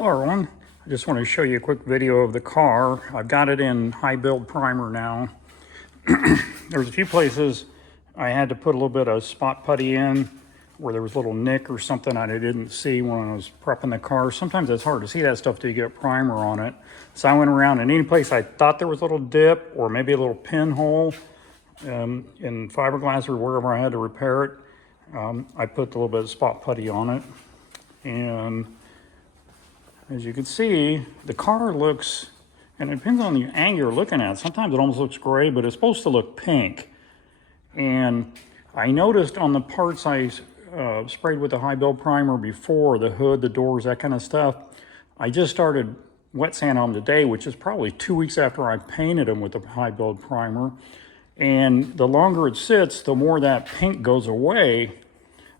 Hello everyone, I just want to show you a quick video of the car. I've got it in high build primer now. There's a few places I had to put a little bit of spot putty in where there was a little nick or something I didn't see when I was prepping the car. Sometimes it's hard to see that stuff till you get primer on it. So I went around and any place I thought there was a little dip or maybe a little pinhole in fiberglass or wherever I had to repair it, I put a little bit of spot putty on it. And as you can see, the car looks, and it depends on the angle you're looking at. Sometimes it almost looks gray, but it's supposed to look pink. And I noticed on the parts I sprayed with the high build primer before, the hood, the doors, that kind of stuff, I just started wet sanding them today, which is probably 2 weeks after I painted them with the high build primer. And the longer it sits, the more that pink goes away.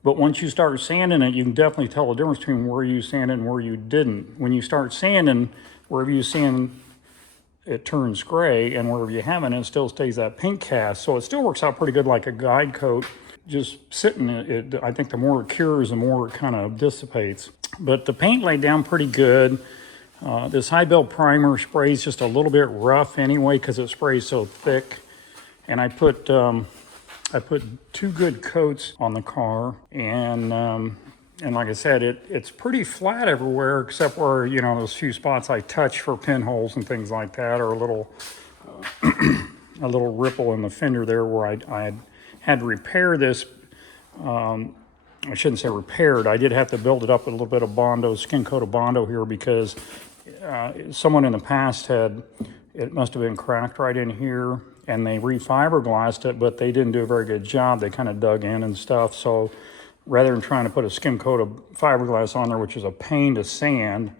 But once you start sanding it, you can definitely tell the difference between where you sanded and where you didn't. When you start sanding, wherever you sand, it turns gray, and wherever you haven't, it still stays that pink cast. So it still works out pretty good like a guide coat. Just sitting, I think the more it cures, the more it kind of dissipates. But the paint laid down pretty good. This high build primer sprays just a little bit rough anyway because it sprays so thick. And I put 2 good coats on the car, and like I said, it's pretty flat everywhere except where, you know, those few spots I touch for pinholes and things like that, or a little ripple in the fender there where I had to repair this. I shouldn't say repaired. I did have to build it up with a little bit of Bondo, skin coat of Bondo here, because someone in the past it must have been cracked right in here, and they refiberglassed it, but they didn't do a very good job. They kind of dug in and stuff. So rather than trying to put a skim coat of fiberglass on there, which is a pain to sand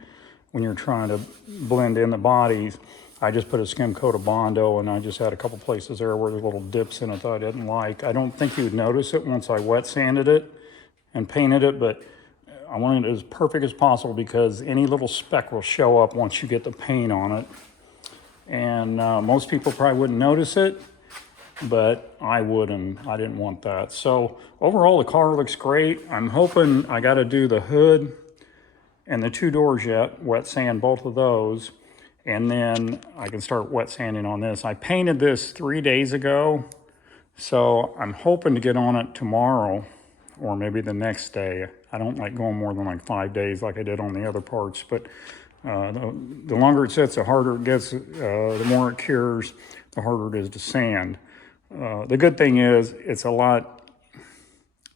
when you're trying to blend in the bodies, I just put a skim coat of Bondo, and I just had a couple places there where there's little dips in it that I didn't like. I don't think you would notice it once I wet sanded it and painted it, but I wanted it as perfect as possible because any little speck will show up once you get the paint on it. And most people probably wouldn't notice it, but I would, and I didn't want that. So overall, the car looks great. I'm hoping I got to do the hood and the 2 doors yet, wet sand both of those, and then I can start wet sanding on this. I painted this 3 days ago, so I'm hoping to get on it tomorrow or maybe the next day. I don't like going more than like 5 days like I did on the other parts, but the longer it sits, the harder it gets, the more it cures, the harder it is to sand. The good thing is it's a lot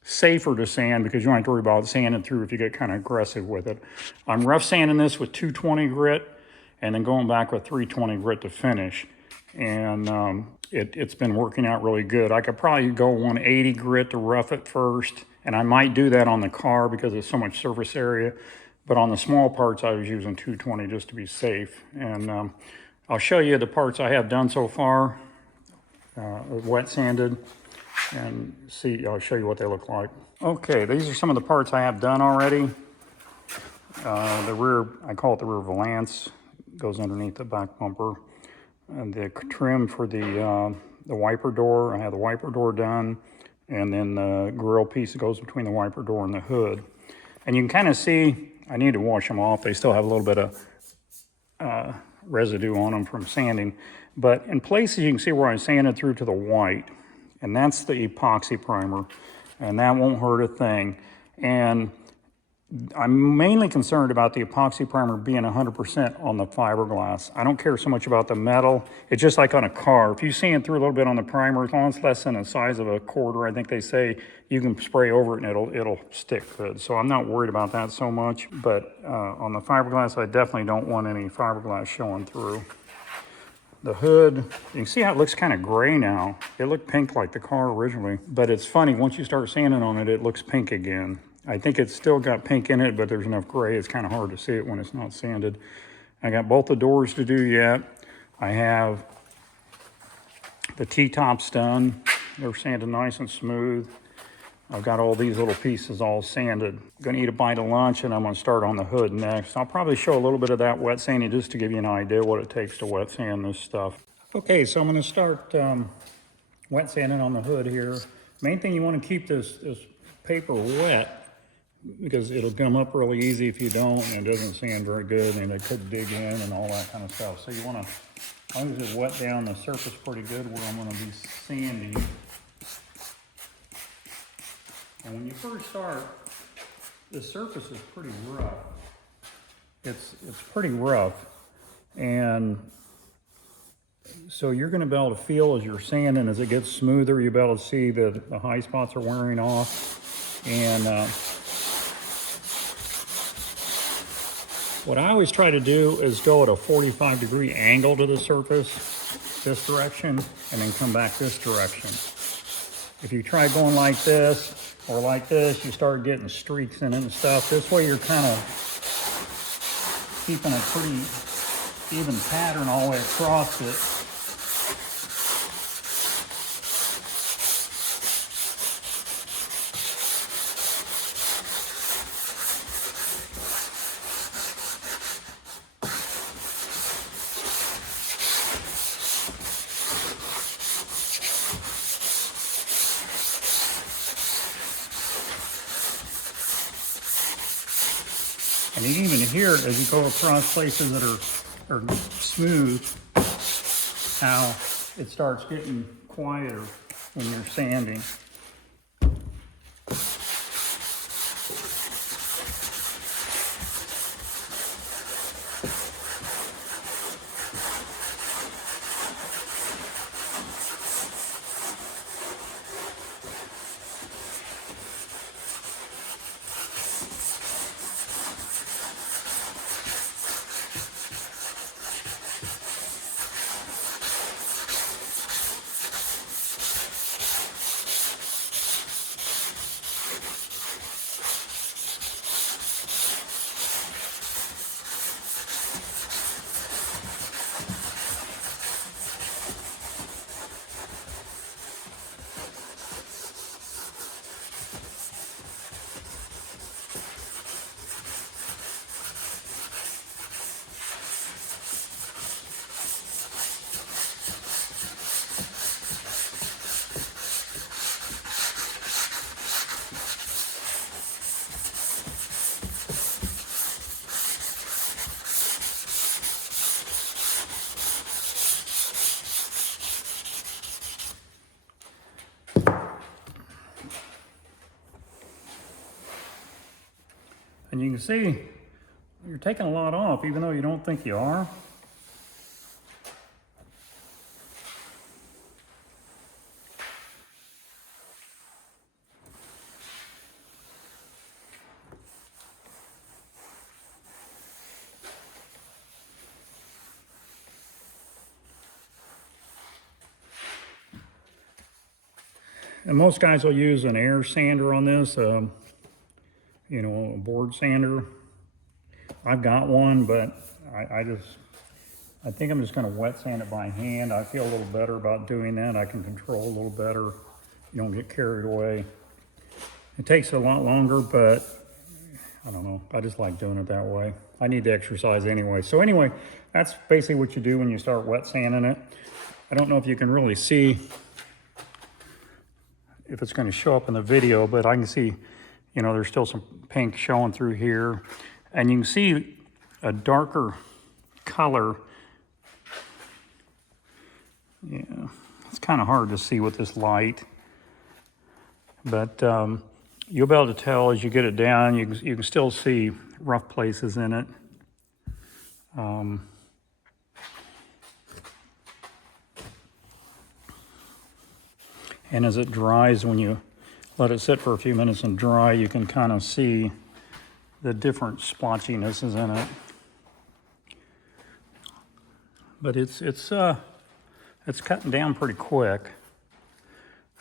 safer to sand because you don't have to worry about sanding through if you get kind of aggressive with it. I'm rough sanding this with 220 grit and then going back with 320 grit to finish. And it's been working out really good. I could probably go 180 grit to rough it first, and I might do that on the car because there's so much surface area. But on the small parts, I was using 220 just to be safe. And I'll show you the parts I have done so far, wet sanded, and I'll show you what they look like. Okay, these are some of the parts I have done already. The rear, I call it the rear valance, goes underneath the back bumper. And the trim for the wiper door, I have the wiper door done, and then the grill piece that goes between the wiper door and the hood. And you can kind of see, I need to wash them off. They still have a little bit of residue on them from sanding. But in places you can see where I sanded through to the white, and that's the epoxy primer, and that won't hurt a thing. And I'm mainly concerned about the epoxy primer being 100% on the fiberglass. I don't care so much about the metal. It's just like on a car. If you sand through a little bit on the primer, as long as it's less than the size of a quarter, I think they say you can spray over it and it'll stick good. So I'm not worried about that so much. But on the fiberglass, I definitely don't want any fiberglass showing through. The hood, you can see how it looks kind of gray now. It looked pink like the car originally. But it's funny, once you start sanding on it, it looks pink again. I think it's still got pink in it, but there's enough gray. It's kind of hard to see it when it's not sanded. I got both the doors to do yet. I have the T-tops done. They're sanded nice and smooth. I've got all these little pieces all sanded. Gonna eat a bite of lunch, and I'm gonna start on the hood next. I'll probably show a little bit of that wet sanding just to give you an idea what it takes to wet sand this stuff. Okay, so I'm gonna start wet sanding on the hood here. Main thing, you wanna keep this paper wet because it'll come up really easy if you don't, and it doesn't sand very good, and it could dig in and all that kind of stuff. So you want to, as long as it's wet down the surface pretty good where I'm going to be sanding. And when you first start, the surface is pretty rough. It's pretty rough, and so you're going to be able to feel as you're sanding, as it gets smoother, you'll be able to see that the high spots are wearing off. And what I always try to do is go at a 45-degree angle to the surface, this direction, and then come back this direction. If you try going like this or like this, you start getting streaks in it and stuff. This way you're kind of keeping a pretty even pattern all the way across it. And you can even hear it as you go across places that are smooth, how it starts getting quieter when you're sanding. And you can see you're taking a lot off, even though you don't think you are. And most guys will use an air sander on this, you know, a board sander. I've got one, but I think I'm just going to wet sand it by hand. I feel a little better about doing that. I can control a little better. You don't get carried away. It takes a lot longer, but I don't know. I just like doing it that way. I need to exercise anyway. So anyway, that's basically what you do when you start wet sanding it. I don't know if you can really see if it's going to show up in the video, but I can see, you know, there's still some pink showing through here. And you can see a darker color. Yeah, it's kind of hard to see with this light. But you'll be able to tell as you get it down, you can still see rough places in it. And as it dries, when you let it sit for a few minutes and dry, you can kind of see the different splotchinesses in it. But it's cutting down pretty quick.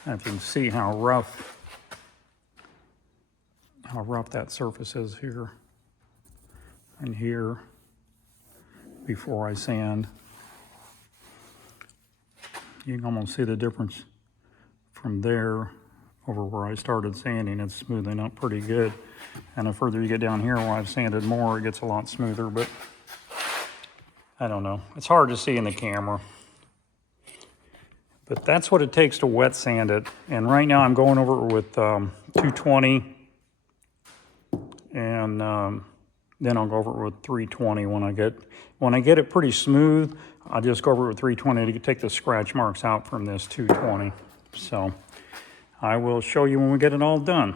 And if you can see how rough that surface is here and here before I sand. You can almost see the difference from there over where I started sanding. It's smoothing up pretty good. And the further you get down here where I've sanded more, it gets a lot smoother, but I don't know. It's hard to see in the camera. But that's what it takes to wet sand it. And right now I'm going over it with 220. and then I'll go over it with 320 when I get it pretty smooth. I'll just go over it with 320 to take the scratch marks out from this 220. So I will show you when we get it all done.